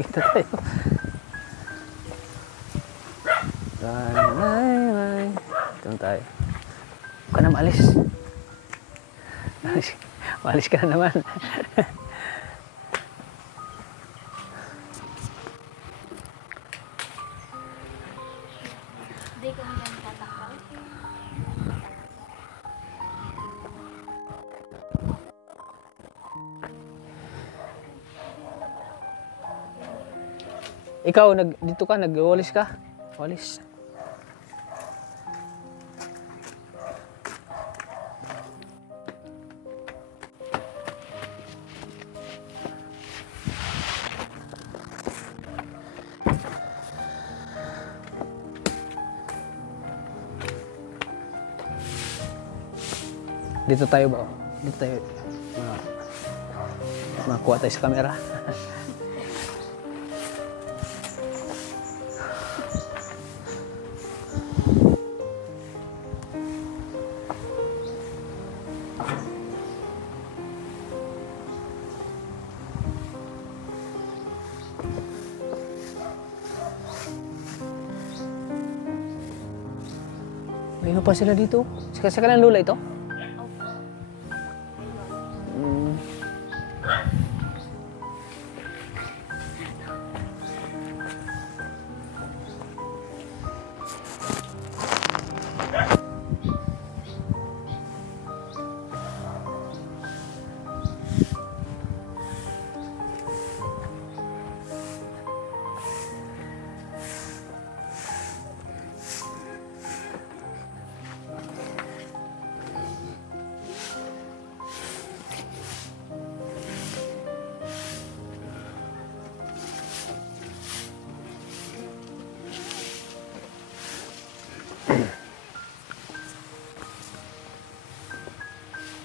Dito tayo. Dito tayo. Huwag ka na maalis. Maalis ka na naman. Hindi ko naman tatakal. Ikaw, dito ka, nag-walis ka? Walis. Dito tayo ba? Dito tayo. Makakuha tayo sa camera. May pa sila dito. Sa kanan lula ito?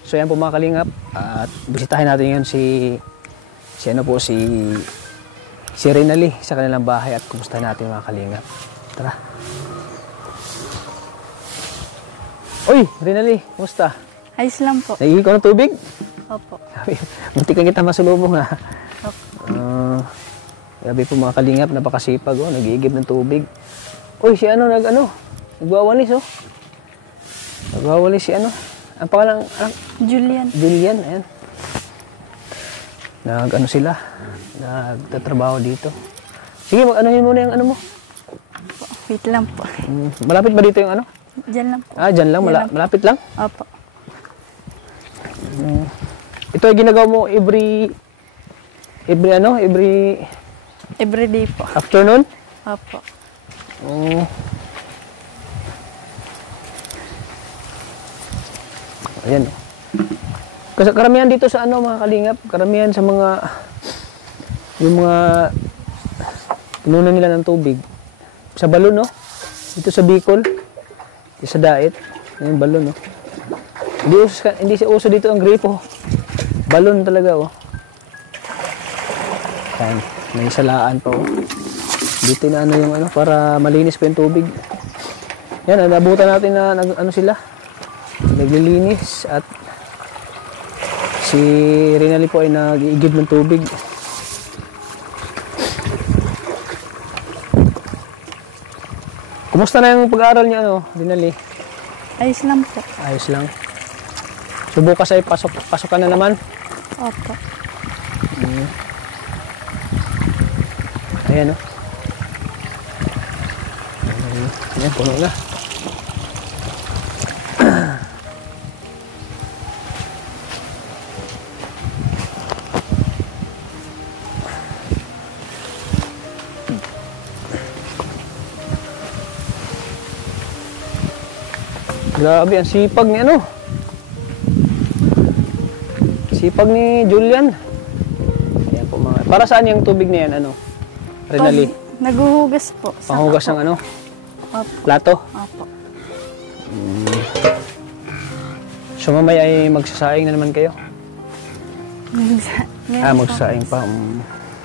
So yan po mga kalingap, at bisitahin natin ngayon si Rinalyn sa kanilang bahay at kumusta natin mga kalingap. Tara. Uy, Rinalyn, kumusta? Ayos lang po. Nagiging ko ng tubig? Opo. Munti kang kita masulubong ha. Opo. Sabi po mga kalingap, napakasipag oh, nag-iigib ng tubig. Uy, si nagwawalis oh. Nagwawalis si ang pangalan, Julian. Julian, ayan. Sila, nagtatrabaho dito. Sige, mag-anuhin muna yung mo. Wait lang po. Malapit ba dito yung Diyan lang po. Ah, dyan lang, malapit lang? Opo. Ito ay ginagawa mo every Everyday po. afternoon? Opo. Ayan. Kasi karamihan dito sa mga kalingap, karamihan sa yung mga pinuno nila ng tubig. Sa balon, no? Dito sa Bicol, sa Daet, yung balon, no? Hindi siya uso dito ang gripo. Balon talaga, oh. Ayan, may salaan pa, oh. Dito na yung para malinis pa yung tubig. Yan, nabutan natin na sila. Naglilinis at si Rinalyn po ay nag-iigib ng tubig. Kumusta na yung pag-aaral niya, Rinalyn? Ayos lang po. Ayos lang. So bukas ay pasok ka na naman? Opo. Ayan, Ayan, puno na. Grabe, ang sipag ni Sipag ni Julian. Ayan po mga. Para saan yung tubig na yan, Rinalyn? Naguhugas po. Panghugas ng Opo. plato? Opo. So mamaya ay magsasaing na naman kayo? Magsasaing pa.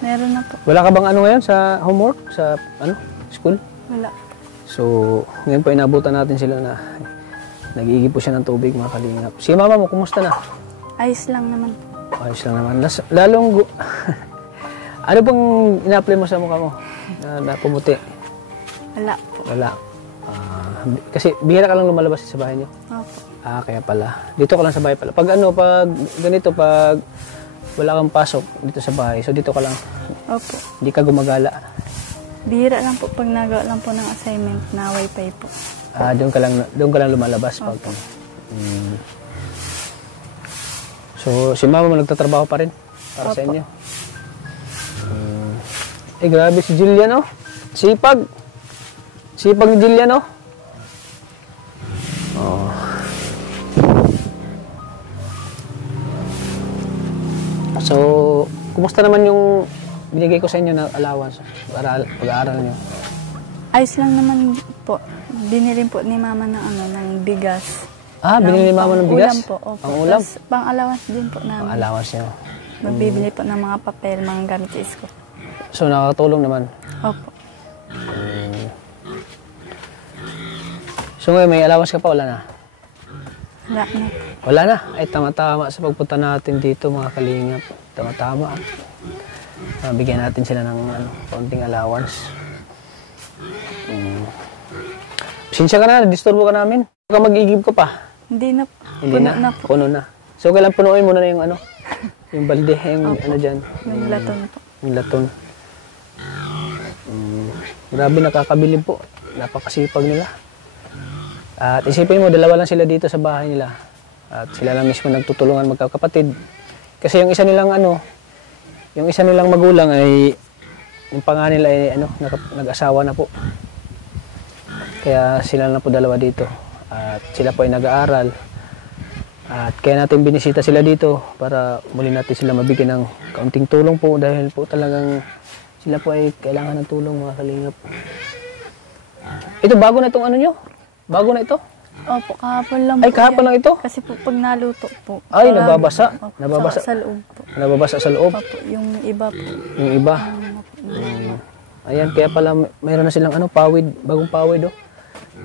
Meron na po. Wala ka bang ngayon sa homework? Sa school? Wala. So, ngayon po inabutan natin sila na nag-iigib po siya ng tubig, mga kalingap. Si mama mo, kumusta na? Ayos lang naman. Ayos lang naman. Lalong Ano bang ina-apply mo sa mukha mo? Na pumuti? Wala po. Wala. Kasi bihira ka lang lumalabas sa bahay niyo? Opo. Kaya pala. Dito ka lang sa bahay pala. Pag ganito, pag wala kang pasok dito sa bahay, so dito ka lang. Opo. Hindi ka gumagala. Bihira lang po pag nagawa lang po ng assignment na wifi po. Doon ka lang lumalabas pag. So, si mama mo nagtatrabaho pa rin para sa Opo. inyo. Grabe si Jillian, oh. Sipag. Sipag ni Jillian, oh. So, kumusta naman yung binigay ko sa inyo na allowance para pag-aaral nyo? Ayos lang naman po. Binili po ni mama ng bigas. Binili ni mama ng bigas? Ulam po. Opo. Pang ulam? Tapos, pang-allowance din po namin. Pang-allowance nyo. Magbibili po ng mga papel, mga gamit sa school. So, nakakatulong naman? Opo. So, ngayon may allowance ka pa? Wala na? Wala na. Wala na. Ay, tama-tama sa pagpunta natin dito, mga kalingap. Tama-tama. Bigyan natin sila ng konting allowance. Pasensya ka na, disturbo ka namin. Huwag ka mag-igib ko pa. Hindi na po. Hindi Puno na. na po. Puno na. So, kailan punuin mo na yung yung balde, yung dyan. Yung laton po. Yung laton. Grabe, nakakabilib po. Napakasipag nila. At isipin mo, dalawa lang sila dito sa bahay nila. At sila lang mismo nagtutulungan magkakapatid. Kasi yung isa nilang magulang ay, yung panganay nila ay nag-asawa na po. Kaya sila na po dalawa dito. At sila po ay nag-aaral. At kaya natin binisita sila dito para muli natin sila mabigyan ng kaunting tulong po dahil po talagang sila po ay kailangan ng tulong, mga kalingap. Ito, bago na itong nyo? Bago na ito? Opo, kahapon lang po. Ay, kahapon lang ito? Kasi po pag naluto po. Ay, nababasa? Opo, Nababasa? Sa loob po. Nababasa sa loob? Opo, yung iba po. Yung iba? Ayan, kaya pala mayroon na silang pawid, bagong pawid, oh.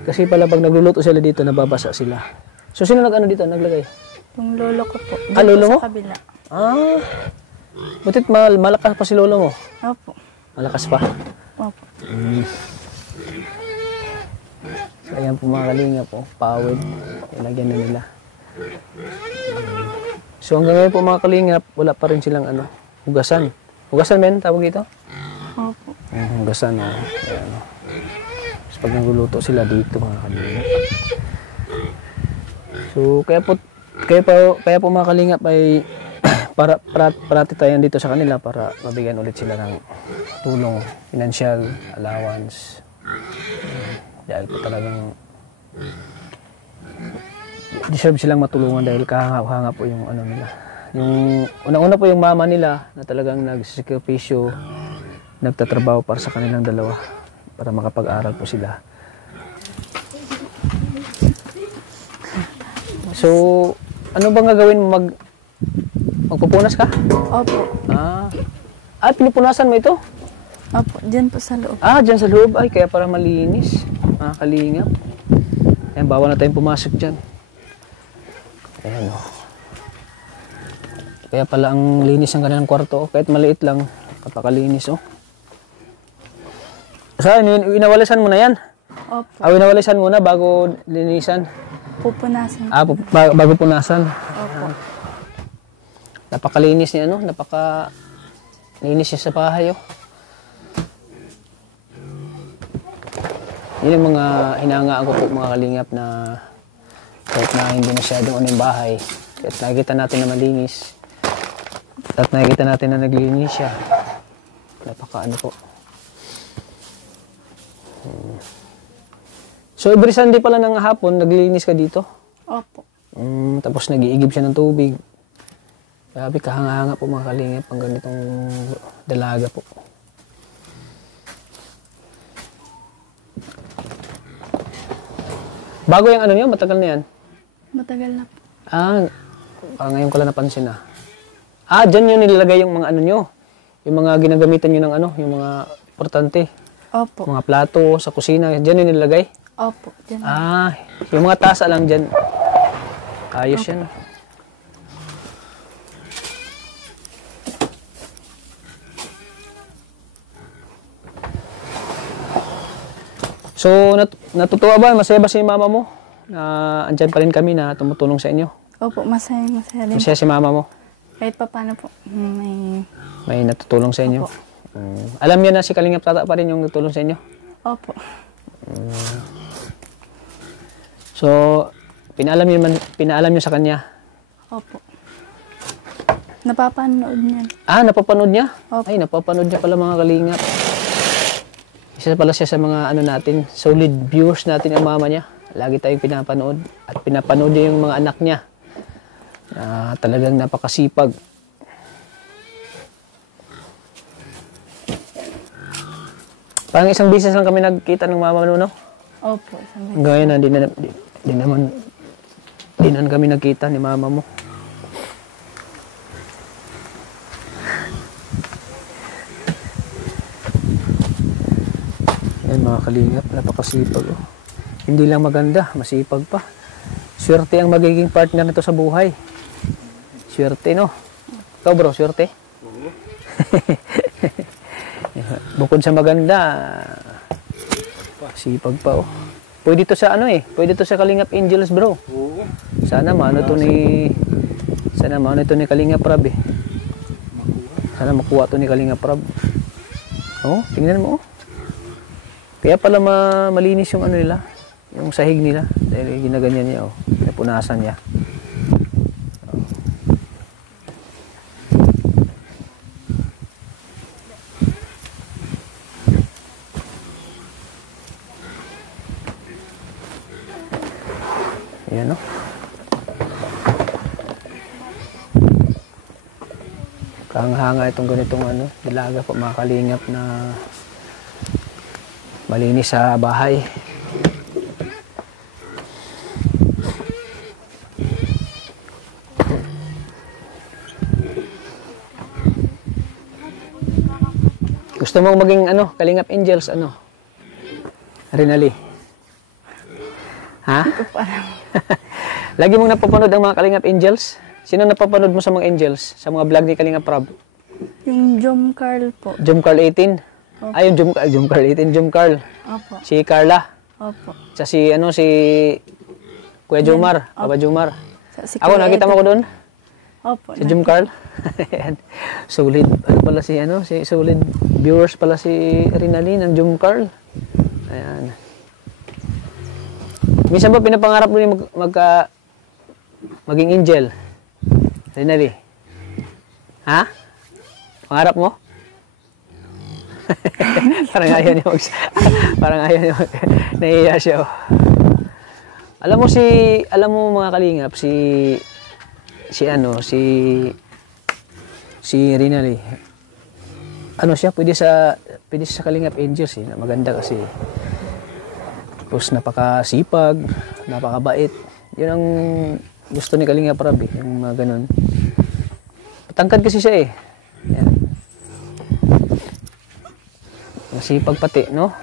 Kasi pala pag nagluluto sila dito, nababasa sila. So, sino dito, naglagay? Yung lolo ko po. Lolo mo? Sa kabila. Butit malakas pa si lolo mo? Opo. Malakas pa? Opo. Ayan po, mga kalinga po, pawid. Ilagyan na nila. So hanggang ngayon po, mga kalingap, wala pa rin silang hugasan. Hugasan, men, tawag ito? Opo. Hugasan, Ayan, So pag nagluluto sila dito, mga kalingap. So kaya po mga kalingap ay parati tayo dito sa kanila para mabigyan ulit sila ng tulong, financial allowance. Dahil po talagang deserve silang matulungan dahil kahanga po yung nila. Yung unang-una po yung mama nila na talagang nagsakripisyo, nagtatrabaho para sa kanilang dalawa para makapag-aral po sila. So, ano bang gagawin mo? Magpupunas ka? Opo. Pinupunasan mo ito? Opo, dyan po sa loob. Dyan sa loob. Ay, kaya para malinis. Mga kalingap. Ayan, bawal na tayong pumasok dyan. Ayan, oh. Kaya pala ang linis ng kanilang kwarto. Kahit maliit lang, kapakalinis, oh. Saan, winawalisan mo na yan? Opo. Winawalisan mo na bago linisan? Pupunasan. Bago punasan. Opo. Napakalinis niya, napakalinis niya sa bahay, oh. Yun yung mga hinangaan ko po, mga kalingap, na kahit na hindi masyadong yung bahay, kahit nakikita natin na malinis at nakikita natin na naglinis siya, napaka po. So every Sunday pala ng hapon naglinis ka dito? Opo. Tapos nag-iigib siya ng tubig. Grabe, kahanga-hanga po, mga kalingap, ang ganitong dalaga po. Bago yung niyo, matagal na yan? Matagal na po. Ngayon ko lang napansin na. Dyan yun nilalagay yung mga nyo. Yung mga ginagamitan nyo ng yung mga importante. Opo. Mga plato sa kusina, dyan yun nilalagay? Opo, dyan. Yung mga tasa lang dyan. Ayos Opo. Yan. So, natutuwa ba? Masaya ba si mama mo? Na andyan pa rin kami na tumutulong sa inyo? Opo, masaya rin. Masaya si mama mo? Kahit pa paano po, May natutulong sa inyo? Opo. Alam niya na si Kalingap Tata pa rin yung natulong sa inyo? Opo. So, pinaalam niyo sa kanya? Opo. Napapanood niya. Napapanood niya? Opo. Ay, napapanood niya pala mga Kalingap. Isa pala siya sa mga natin, solid viewers natin ang mama niya. Lagi tayong pinapanood. At pinapanood niya yung mga anak niya. Talagang napakasipag. Parang isang beses lang kami nagkita ng mama mo, no? Opo. Ngayon, di naman kami nagkita ni mama mo. Yan mga Kalingap, napakasipag. Oh. Hindi lang maganda, masipag pa. Swerte ang magiging partner nito sa buhay. Swerte, no? Ikaw bro, swerte? Oo. Bukod sa maganda, sipag pa oh. Pwede to sa pwede to sa Kalingap Angels bro. Oo. Sana maano to ni Kalingap Rab eh. Sana makuha to ni Kalingap Rab. Oh, tingnan mo oh. Kaya pala malinis yung nila, yung sahig nila dahil ginaganyan niya oh. Napunasan niya. Ayan o. Kahanga-hanga itong ganitong dalaga po mga Kalingap na malinis sa bahay. Gusto mong maging Kalingap Angels Rinali? Ha? Lagi mong napapanood ang mga Kalingap Angels? Sino napapanood mo sa mga Angels? Sa mga vlog ni Kalingap Rab? Yung Jom Carl po. Jom Carl 18? Opo. Yung Jom Carl 18. Jom Carl. Opo. Si Carla. Opo. Sa si Kuya Jomar. Papa Jomar. Si Ako, nakita mo ko doon? Opo. Si Jom Carl. Solid. Pala si solid viewers pala si Rinali ng Jom Carl. Ayan. Minsan ba pinapangarap mo yung maging angel? Rinali? Ha? Pangarap mo? Parang ayaw niya nahihiya siya. Oh. Alam mo mga Kalingap, si Rinali. Siya, pwede sa Kalingap Angels eh. Maganda kasi. Tapos napakasipag, napakabait. Yun ang gusto ni Kalingap Rab eh, yung mga ganun. Patangkad kasi siya eh. Yan. Masipag pati, no?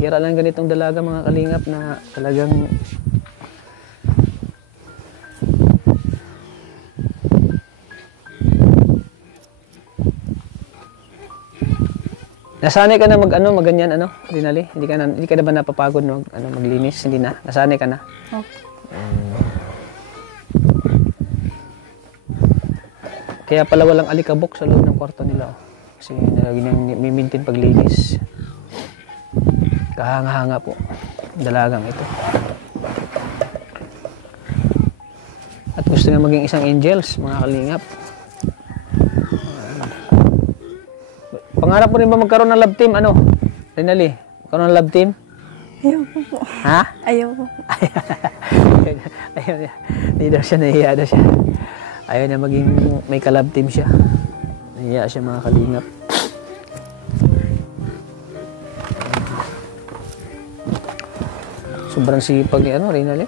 Hira lang ganitong dalaga mga Kalingap na talagang nasanay ka na maganyan Rinali? Hindi ka na ba napapagod maglinis? Hindi na. Nasanay ka na. Okay. Kaya pala walang alikabok sa loob ng kwarto nila. Oh. Kasi nalagi nang mimintin paglinis. Kahanga-hanga po. Dalagang ito. At gusto nga maging isang angels, mga Kalingap. Pangarap mo rin ba magkaroon ng love team? Rinali? Magkaroon ng love team? Ayaw po po. Ha? Ayaw po po. Ayaw niya. Hindi daw siya, nahiya daw siya. Ayaw niya maging may ka-love team siya. Nahiya siya mga Kalingap. Sobrang sipag ni Rinali.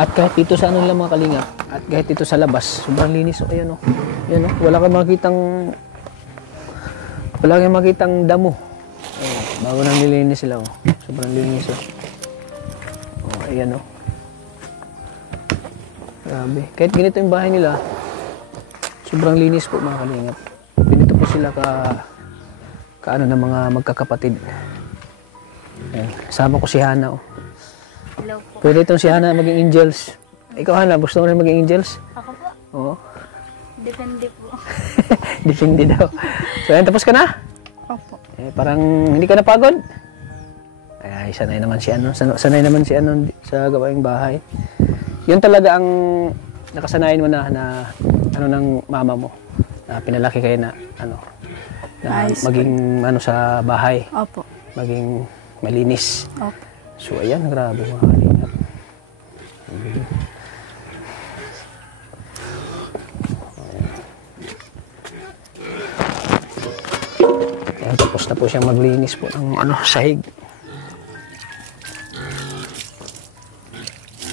At kahit dito sa ano nila mga kalingap, at kahit dito sa labas, sobrang linis. O, ayan o. Ayan o. Wala kang makitang damo. Ayan, bago nang nilinis sila o. Sobrang linis o. O, ayan o. Grabe. Kahit ganito yung bahay nila, sobrang linis po mga kalingap. Ganito po sila kaano ng mga magkakapatid. Ayan. Kasama ko si Hana o. Hello po. Pwede itong si Hana maging angels. Ikaw Hana, gusto mo rin maging angels? Ako po. Oo. Depende po. Depende daw. So, ayan, tapos ka na? Opo. Parang hindi ka napagod? Ay, sanay naman si ano sa gawaing bahay. Yun talaga ang nakasanayan mo na ano ng mama mo. Na pinalaki kayo na na maging sa bahay. Opo. Maging malinis. Opo. So, ayan, grabe mga kalingap. Ayan, tapos na po siyang maglinis po ng sahig.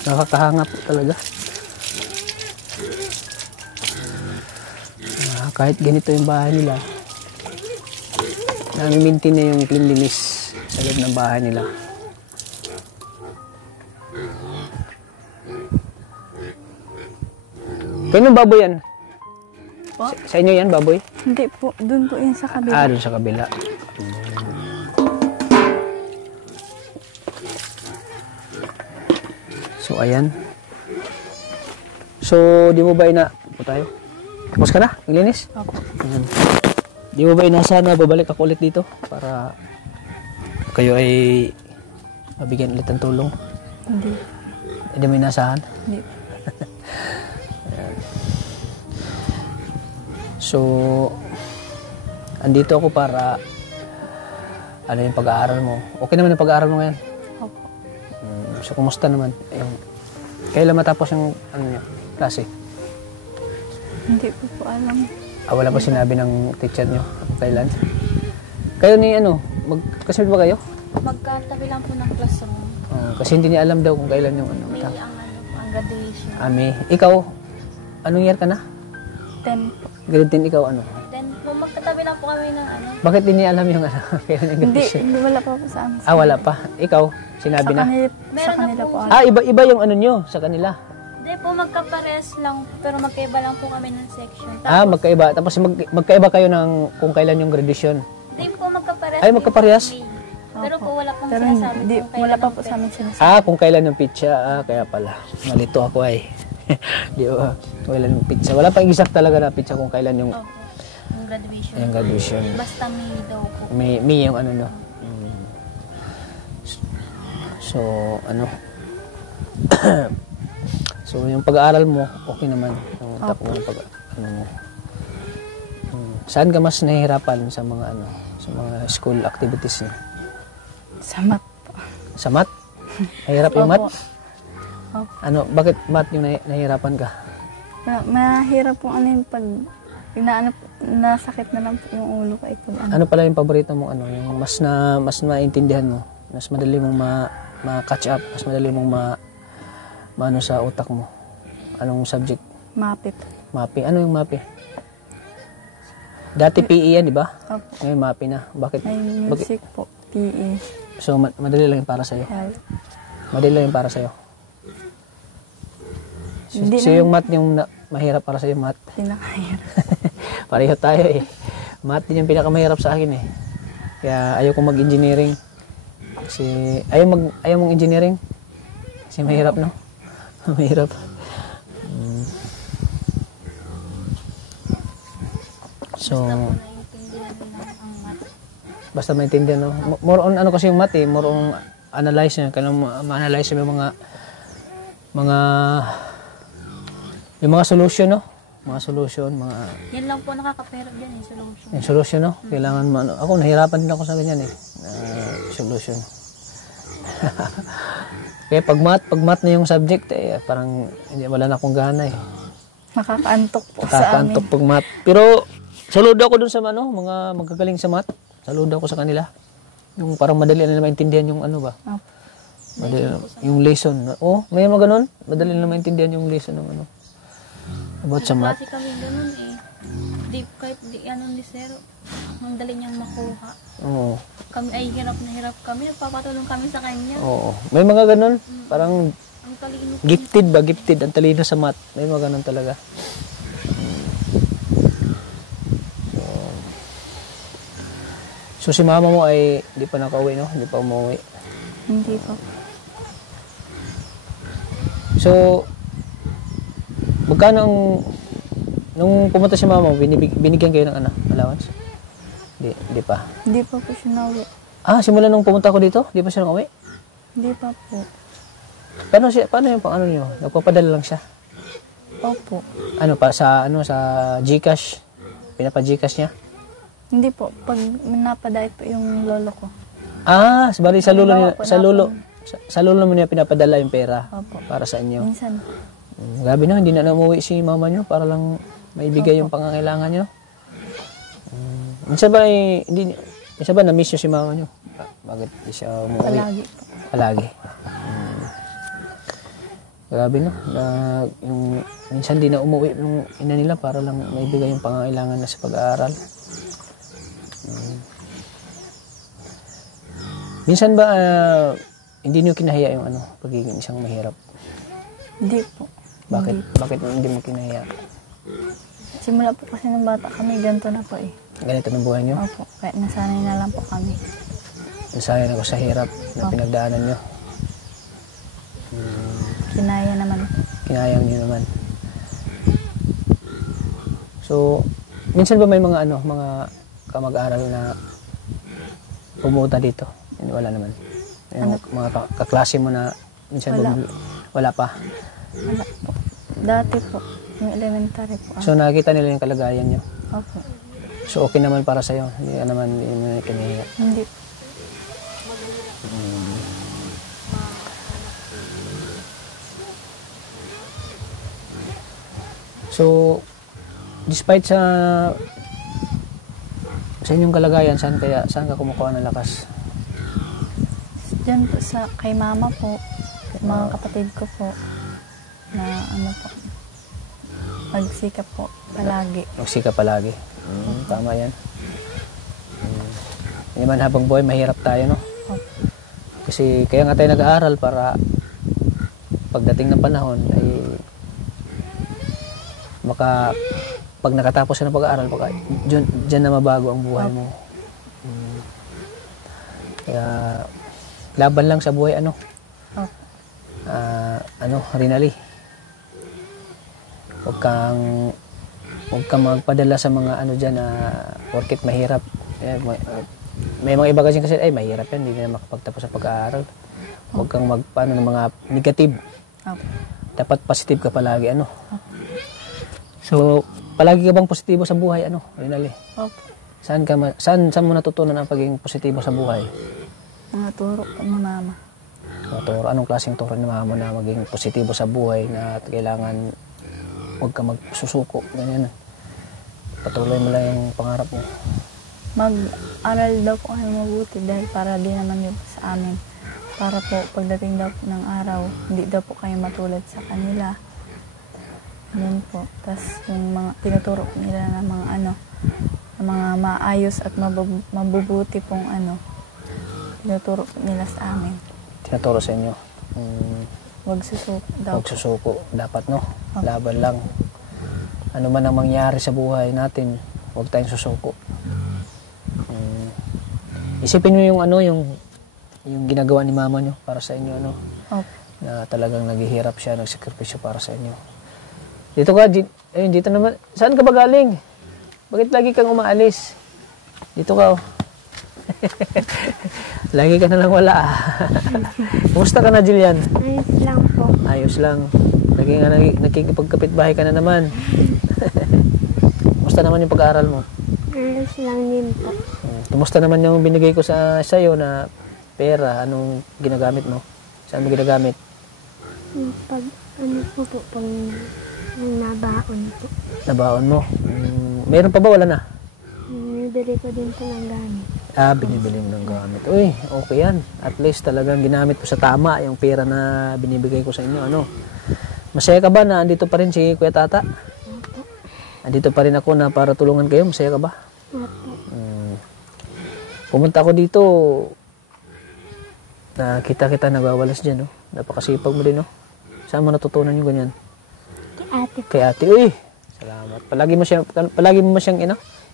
Nakakahanga po talaga. Kahit ganito yung bahay nila, nami-maintain na yung cleanliness sa loob ng bahay nila. Kanong baboy yan? Po? Sa inyo yan, baboy? Hindi po. Doon po yun sa kabila. Doon sa kabila. So, ayan. So, di mo ba po tayo? Tapos ka na? Naglinis? Opo. Ayan. Di mo ba inasa na babalik ako ulit dito para kayo ay mabigyan ulit ng tulong? Hindi. Hindi mo inasahan? Hindi. So, andito ako para yung pag-aaral mo. Okay naman yung pag-aaral mo ngayon? Opo. So, kumusta naman? Kailan matapos yung klase? Hindi po alam. Wala pa sinabi ng teacher nyo? Kailan? Kayo ni magkasunod ba kayo? Magkatabi lang po ng classroom. Kasi hindi niya alam daw kung kailan yung May ang graduation. Ikaw, anong year ka na? 10 po. Grade 10 ikaw, Then po magkatabi lang po kami ng Bakit hindi niya alam yung kailan yung Hindi, graduation? hindi wala pa po sa amin. Wala pa. Ikaw, sinabi na? Sa kanila po. Iba yung nyo sa kanila. Hindi po, magkapares lang, pero magkaiba lang po kami ng section. Magkaiba. Tapos magkaiba kayo ng kung kailan yung graduation. Hindi po magkapares. Ay, magkaparehas? Pero po wala pong Pero sinasabi hindi, kung kailan wala pa ang po sa amin sinasabi. Kung kailan yung pitsa. Kaya pala. Malito ako ay. Di ba? Kailan yung pitsa. Wala pang exact talaga na pitsa kung kailan yung Opo, yung graduation. yung graduation. Basta May daw po. May yung no. So, so, yung pag-aaral mo, okay naman. Yung tapos mo mo. Saan ka mas nahihirapan sa mga sa mga school activities niyo? Sa math po. Sa math? Nahihirap yung math? Opo. Bakit math yung nahihirapan ka? Mahirap po yung pag nasakit na lang po yung ulo ko. Ano pala yung paborito mong yung mas maintindihan mo? Mas madali mong ma-catch up, mas madali mong maano sa utak mo? Anong subject? Mapi po. Mapi. Ano yung mapi? Dati PE yan, di ba? Opo. Ngayon mapi na. Bakit? Ay, music po. PE. So, madali lang yung para sa'yo? Health. Madali lang yung para sa'yo? So yung math yung mahirap para sa'yo, math? Pinakahirap. Pareho tayo eh. Math din yung pinakamahirap sa akin eh. Kaya ayaw kong mag-engineering. Kasi ayaw mong engineering? Kasi mahirap, no? Mahirap. So, basta maintindihan, no? More on kasi yung math eh. More on analyze nyo. Kailangan ma-analyze mo yung mga solution, no? Mga solution, Yan lang po nakakapera dyan eh, solution. yung solution, no? Kailangan ako, nahirapan din ako sa ganyan eh. Solution. Kaya pag math na yung subject, parang wala na akong gana eh. Nakakaantok po sa amin. Nakakaantok pag math. Pero, saludo ako dun sa mga magagaling sa math. Saludo ako sa kanila. Yung parang madali na maintindihan yung ba. Opo. Madali lang. Yung lesson. Oh, may mga ganun. Madali lang maintindihan yung lesson ng ano. About sa math. Kasi kami ganun eh. Di, kahit di ano ni Sir, ang dali niyang makuha. Oo. Kami ay hirap na hirap kami. Nagpapatulong kami sa kanya. Oo. May mga ganun. Parang Ang talino. gifted ba? Gifted. Ang talino sa math. May mga ganun talaga. So si mama mo ay hindi pa nakauwi, no? Hindi pa umuwi. Hindi po. So, magkano ang... Nung pumunta si mama mo, binigyan kayo ng ano, allowance? Hindi pa. Hindi pa po siya nauwi. Ah, simula nung pumunta ko dito, hindi pa siya nakauwi? Hindi pa po. Paano yung pang ano niyo? Nagpapadala lang siya? Opo. Ano pa, sa GCash? Pinapa-GCash niya? Hindi po. Pag napadayat po yung lolo ko. Ah, sabali sa lulo niya, Halimbawa po sa lulo mo niya pinapadala yung pera Opo. para sa inyo. Minsan. Grabe na, hindi na umuwi si mama niyo para lang maibigay yung pangangailangan niyo. Minsan ba na-miss niyo si mama niyo? Bakit di siya umuwi? Palagi po. Palagi. Grabe no, na yung minsan di na umuwi ng ina nila para lang maibigay yung pangangailangan na sa pag-aaral. Minsan ba hindi niyo kinahiya yung ano, pagiging isang mahirap? Hindi po. Bakit hindi mo kinahiya? Simula po kasi ng bata kami, ganito na po eh. Ganito ng buhay niyo? Opo. Kaya nasanay na lang po kami. Nasayan ako sa hirap na pinagdaanan niyo. Kinaya naman. Kinayang niyo naman. So, minsan ba may mga mga kamag-aral na pumunta dito? Wala naman. Yung mga kaklase mo na minsan wala pa. Wala po. Dati po. Yung elementary po. So, nakita nila yung kalagayan niyo. Opo. So, okay naman para sa'yo. Hindi mo kinahiya. Hindi po. So, despite sa inyong kalagayan, saan ka kumukuha ng lakas? Diyan po kay mama po, mga kapatid ko po, na ano po, magsikap po palagi. Magsikap palagi. Tama yan. Hindi man habang buhay, mahirap tayo, no? Kasi kaya nga tayo nag-aaral para pagdating ng panahon ay pag nakatapos ka ng pag-aaral, dyan na mabago ang buhay mo. Kaya laban lang sa buhay, Rinali. Huwag kang magpadala sa mga dyan na porket mahirap. May mga iba kasi ay mahirap yan, hindi na makapagtapos sa pag-aaral. Huwag kang magpaano ng mga negative. Dapat positive ka palagi, So, palagi ka bang positibo sa buhay, Rinali? Opo. Saan mo natutunan ang pagiging positibo sa buhay? Mga turo po ni mama. Anong klaseng turo ni mama na maging positibo sa buhay na kailangan huwag ka magsusuko, ganyan. Patuloy mo lang yung pangarap mo. Mag-aral daw po kayo mabuti dahil para din naman yun sa amin. Para po pagdating daw po ng araw, hindi daw po kayo matulad sa kanila. Yan po. Tapos yung mga tinuturo nila na mga maayos at mabubuti pong tinuturo nila sa amin. Tinuturo sa inyo? Huwag susuko daw. Huwag susuko. Dapat, Laban lang. Ano man ang mangyari sa buhay natin, huwag tayong susuko. Isipin nyo yung ginagawa ni mama nyo para sa inyo, na talagang naghihirap siya, nagsakripisyo para sa inyo. Dito ka, dito naman. Saan ka ba galing? Bakit lagi kang umaalis? Dito ka, Lagi ka na lang wala. Kumusta ka na, Jillian? Ayos lang po. Ayos lang. Nakikipagkapit-bahay ka na naman. Kumusta naman yung pag-aaral mo? Ayos lang din po. Kumusta naman yung binigay ko sa iyo na pera? Anong ginagamit mo? Saan mo ginagamit? Pag nabaon po. Nabaon mo? Meron pa ba? Wala na? binibili ko din po ng gamit. Binibili mo ng gamit. Uy, okay yan. At least talagang ginamit mo sa tama yung pera na binibigay ko sa inyo. Ano? Masaya ka ba na andito pa rin si Kuya Tata? Andito pa rin ako na para tulungan kayo. Masaya ka ba? Opo. Pumunta ako dito, nakita kita nagwawalas dyan, no? Napakasipag mo din, no? Saan mo natutunan yung ganyan? Kay ate po. Kay ate, uy! Salamat. Palagi mo siyang,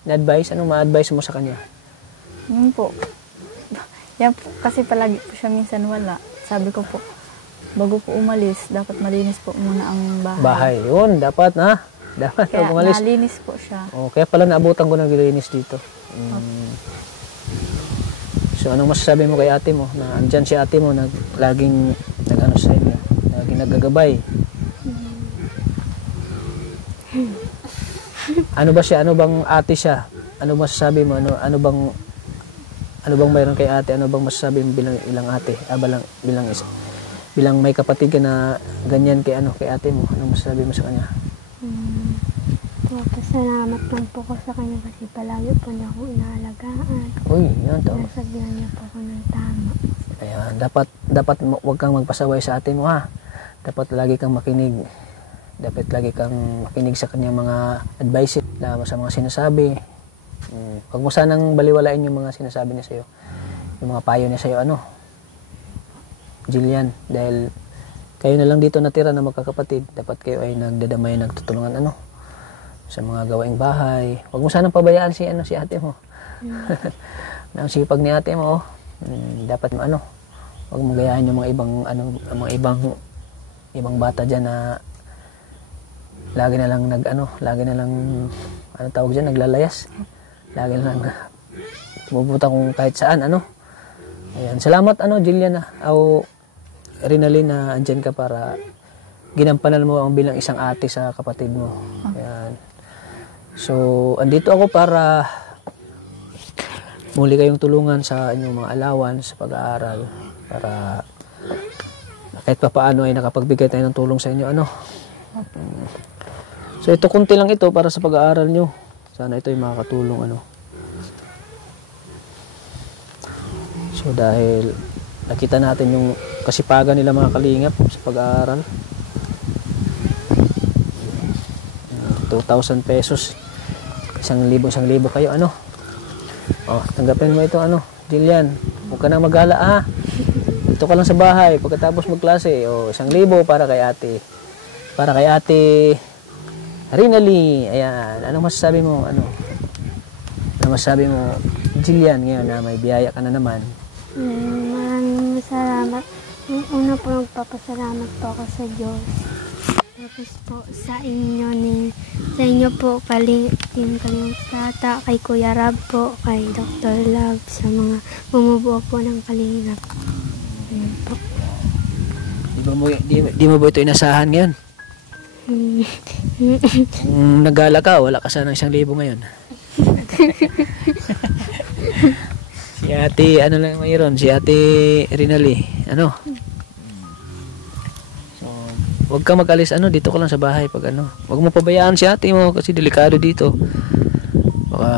in-advise? Anong ma-advise mo sa kanya? Yun po. Yan po, kasi palagi po siya minsan wala. Sabi ko po, bago po umalis, dapat malinis po muna ang bahay. Bahay. Yun, dapat na. Dapat Kaya umalis. nalinis po siya. Kaya pala naabutan ko ng nilinis dito. So, anong masasabi mo kay ate mo? Na andyan si ate mo, laging nag-ano sa inyo, laging naggagabay. Ano ba siya? Ano bang ate siya? Ano masasabi mo? Ano bang mayroon kay ate? Ano bang masasabi mo bilang ilang ate? Bilang may kapatid ka na ganyan kay ate mo. Ano masasabi mo sa kanya? Pasalamat lang po ko sa kanya kasi palagi po niya akong inaalagaan. Uy, yan to. Nasabihan niya po ako ng tama. Ayan, dapat wag kang magpasaway sa ate mo, ha. Dapat lagi kang makinig. Dapat lagi kang makinig sa kanyang mga advice sa mga sinasabi. Huwag mo sanang baliwalain yung mga sinasabi niya sa'yo. Yung mga payo niya sa'yo, Jillian, dahil kayo na lang dito natira na magkakapatid. Dapat kayo ay nagdadamay, nagtutulungan, sa mga gawaing bahay. Huwag mo sanang pabayaan si ate mo. Ang sipag ni ate mo, dapat huwag mo gayahin yung mga ibang bata diyan na lagi na lang tawag diyan, naglalayas. Lagi na lang pupunta kung kahit saan, Ayan, salamat Jillian Rinalyn na andyan ka para ginampanan mo ang bilang isang ate sa kapatid mo. Ayan. So, andito ako para muli kayong tulungan sa inyong mga allowance sa pag-aaral para kahit pa paano ay nakapagbigay tayo ng tulong sa inyo. So, ito kunti lang ito para sa pag-aaral nyo. Sana ito ay makakatulong. So, dahil nakita natin yung kasipagan nila mga kalingap sa pag-aaral. 2,000 pesos. 1,000 kayo, tanggapin mo ito, Jillian. Huwag ka nang mag-ala, Dito ka lang sa bahay, pagkatapos magklase, 1,000 para kay ate. Para kay ate Rinalyn. Ayan, anong masasabi mo, Ano masasabi mo, Jillian, ngayon na may biyaya ka na naman? Maraming salamat. Yung una po, nagpapasalamat po ako sa Diyos. Tapos po sa inyo po, Team Kalingap Tata, kay Kuya Rab po, kay Dr. Love, sa mga bumubuo po ng Kalingap. Ayan po. Di mo ba ito inasahan ngayon? Nagala ka, wala ka sana 1,000 ngayon. Si ate, lang mayroon? Si ate Rinalyn, Huwag kang mag-alis, dito ka lang sa bahay pag Huwag mo pabayaan si ate mo kasi delikado dito. Baka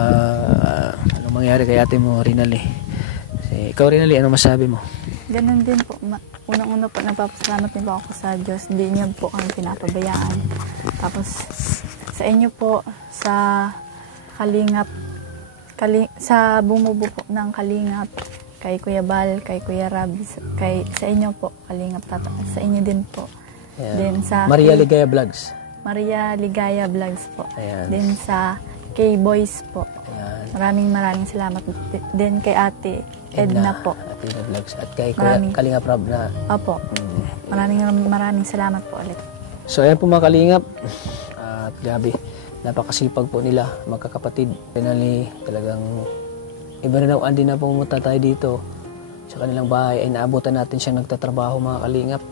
anong mangyari kay ate mo, Rinalyn. Ikaw, Rinalyn, ano masabi mo? Ganun din po. Unang-una po, nagpapasalamat din po ako sa Diyos. Hindi niya po kami pinapabayaan. Tapos, sa inyo po, sa Kalingap, sa bumubuo po ng Kalingap, kay Kuya Bal, kay Kuya Rab, sa inyo po, Kalingap Tata, sa inyo din po. Yeah. Then sa Maria Ligaya Vlogs. Maria Ligaya Vlogs po. Ayan. Then sa K-Boys po. Ayan. Maraming salamat. Then kay ate Edna po. Ate Edna Vlogs. At kay Kalingap Rab na. Opo. Maraming salamat po ulit. So ayan po mga Kalingap. At grabe, napakasipag po nila, magkakapatid. Finally, talagang iba na din na pumunta tayo dito sa kanilang bahay ay naabutan natin siyang nagtatrabaho mga Kalingap.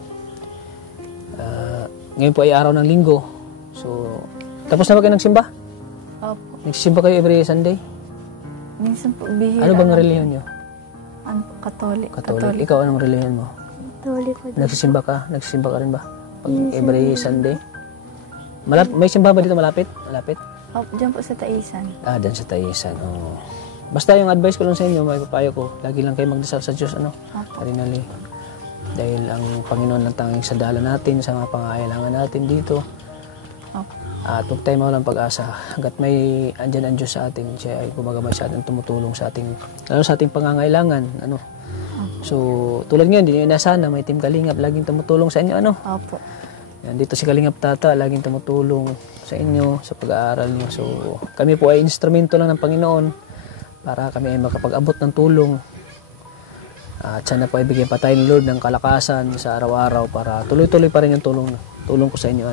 Ngayon po ay araw ng linggo. So, tapos na ba kayo nagsimba? Opo. Nagsisimba kayo every Sunday? Minsan po, bihira. Ano bang relihiyon nyo? Katolik. Ikaw, anong relihiyon mo? Katolik ko din. Nagsisimba ka? Nagsisimba ka rin ba? Every Sunday? May simba ba dito malapit? Malapit? Oh, dyan po sa Taisan. Dyan sa Taisan. Oh. Basta yung advice ko lang sa inyo, may papayo ko, lagi lang kayo magdasal sa Diyos, Karinali. Dahil ang Panginoon lang tanging sadala natin sa mga pangailangan natin dito. At huwag tayo mawalang pag-asa. Hanggat may andyan ang Diyos sa atin, siya ay gumagamay sa atin, tumutulong sa ating, lalo sa ating pangangailangan. So, tulad ngayon, hindi nyo inasahan na may Team Kalingap, laging tumutulong sa inyo, Opo. Yan, dito si Kalingap Tata, laging tumutulong sa inyo, sa pag-aaral nyo. So, kami po ay instrumento lang ng Panginoon para kami ay makapag-abot ng tulong. At sana po ay bigyan pa tayo ni Lord ng kalakasan sa araw-araw para tuloy-tuloy pa rin yung tulong ko sa inyo,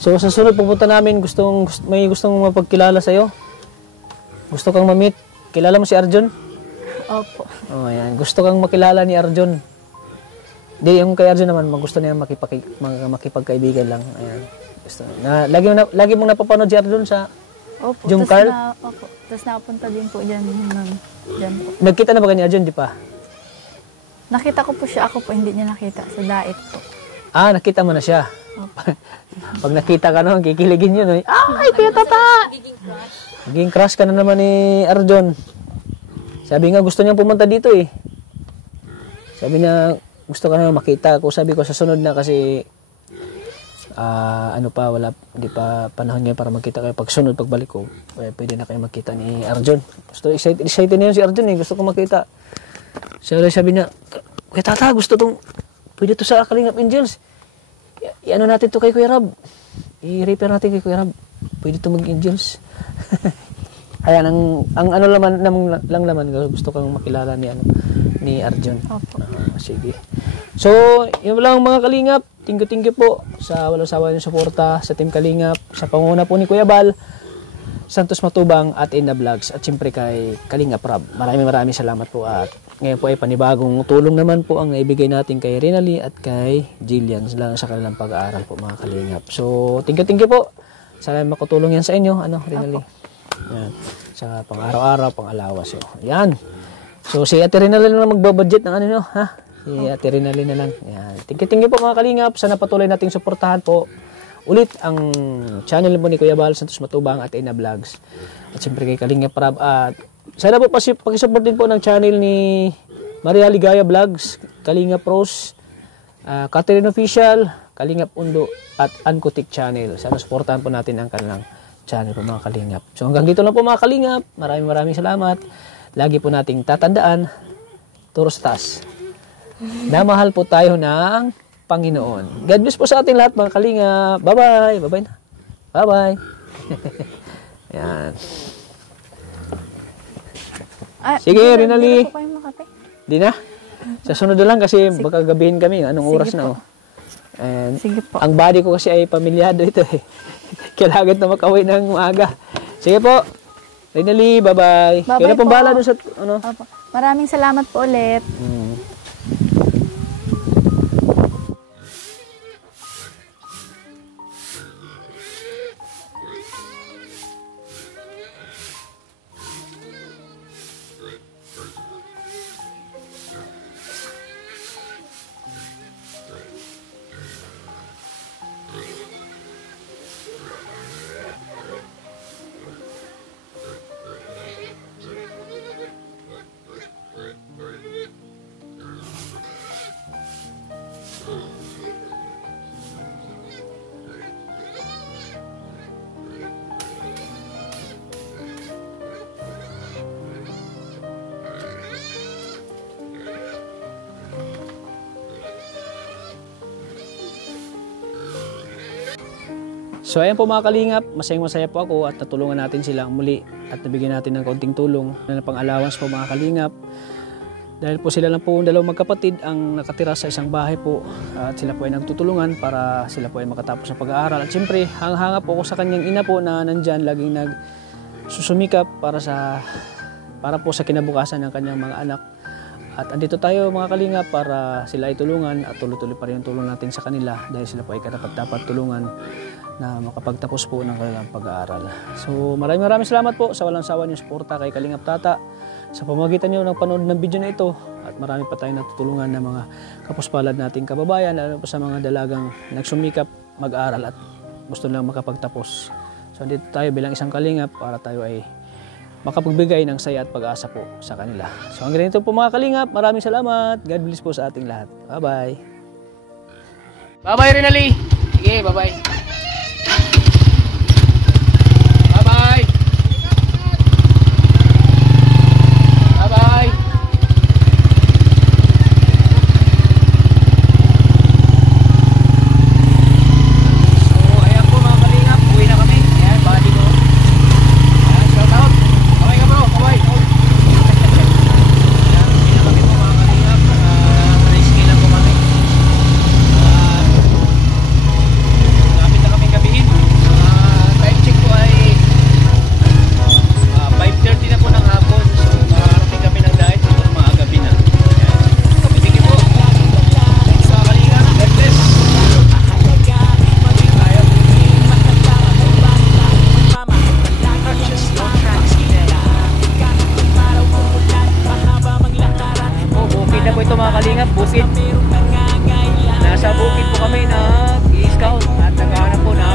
So, sa sunod pupunta namin, may gustong mapagkilala sa'yo. Gusto kang ma-meet. Kilala mo si Arjun? Opo. Ayan. Gusto kang makilala ni Arjun. Di, yung kay Arjun naman, gusto niya makipagkaibigan lang. Ayan. Gusto lagi mong napapanood si Arjun sa Opo. Jungkal? Opo. Tapos nakapunta din po dyan. Dyan po. Nagkita na ba ni Arjun? Di pa? Nakita ko po siya. Ako po hindi niya nakita. Sa dait po. Nakita mo na siya. Pag nakita ka naman, kikiligin yun. Ay, Kuya Tata! Naging crush ka na naman ni Arjun. Sabi nga, gusto niyang pumunta dito eh. Sabi niya, gusto ka na makita. Kung sabi ko, sa sunod na kasi, hindi pa panahon niya para magkita kayo. Pag sunod, pagbalik ko, pwede na kayo makita ni Arjun. Excited na yun si Arjun eh. Gusto ko makita. Sabi niya, Kuya Tata, pwede to sa Kalingap Angels. I-ano natin to kay Kuya Rab. I-repair natin kay Kuya Rab. Pwede to mag-Angels. Ayan, ang ano lang naman, gusto kang makilala ni Arjun. Opo. Sige. So, yun lang mga Kalingap. Thank you po sa walang sawa niyong suporta sa Team Kalingap, sa pangunguna po ni Kuya Bal, Santos Matubang at Inna Vlogs at siyempre kay Kalingap Rab. Maraming salamat po at ngayon po ay panibagong tulong naman po ang naibigay natin kay Rinali at kay Jillian lang sa kanilang pag-aaral po mga Kalingap. So, thank you po. Sana makatulong yan sa inyo, Rinali. Yan. Sa pang-araw-araw, pang-alawas. So, yan. So, si Ate Rinali na lang magbabudget ng Si Ate Rinali na lang. Yan. Thank you po mga Kalingap. Sana patuloy nating suportahan po ulit ang channel mo ni Kuya Bal, Santos Matubang at Inna Vlogs. At siyempre kay Kalingap Rab. At sana po pakisupport din po ng channel ni Maria Ligaya Vlogs, Kalingap Rose, Catherine Official, Kalingap Undo at Ankutik Channel. Sana supportahan po natin ang kanilang channel po mga Kalingap. So hanggang dito lang po mga Kalingap. Maraming salamat. Lagi po nating tatandaan, turo sa taas, na mahal po tayo ng Panginoon. God bless po sa ating lahat mga Kalingap. Bye-bye. Bye-bye na. Bye-bye. Yan. Sige, Rinali. Hindi po kayo makape. Di na? Sa sunod na lang kasi baka gabihin kami. Anong oras na? And Sige po. ang body ko kasi ay pamilyado ito eh. Kailangan na makauwi ng maaga. Sige po. Rinali, bye-bye. Bye-bye Kaya na pong po. bahala dun sa Opo. Maraming salamat po ulit. So ayan po mga Kalingap, masayang-masaya po ako at natulungan natin sila muli at nabigyan natin ng kaunting tulong na pang-allowance po mga Kalingap. Dahil po sila lang po dalawang magkapatid ang nakatira sa isang bahay po at sila po ay nagtutulungan para sila po ay makatapos ng pag-aaral. At siyempre, hanga po ako sa kanyang ina po na nandyan laging nagsusumikap para po sa kinabukasan ng kanyang mga anak. At andito tayo mga Kalingap para sila ay tulungan at tuloy-tuloy pa rin yung tulong natin sa kanila dahil sila po ay karapat-dapat tulungan na makapagtapos po ng kanilang pag-aaral. So maraming salamat po sa walang sawa niyong suporta kay Kalingap Tata sa pamamagitan niyo ng panood ng video na ito at marami pa tayong natutulungan ng mga kapuspalad nating kababayan lalo po sa mga dalagang nagsumikap mag-aral at gusto lang makapagtapos So dito tayo bilang isang kalingap para tayo ay makapagbigay ng saya at pag-asa po sa kanila. So hanggang dito po mga kalingap, maraming salamat. God bless po sa ating lahat. Bye-bye. Bye-bye Rinali. Sige, bye-bye. Bye-bye. Bye-bye. Bukid. Nasa bukid po kami nag-i-scout at naghahanap po na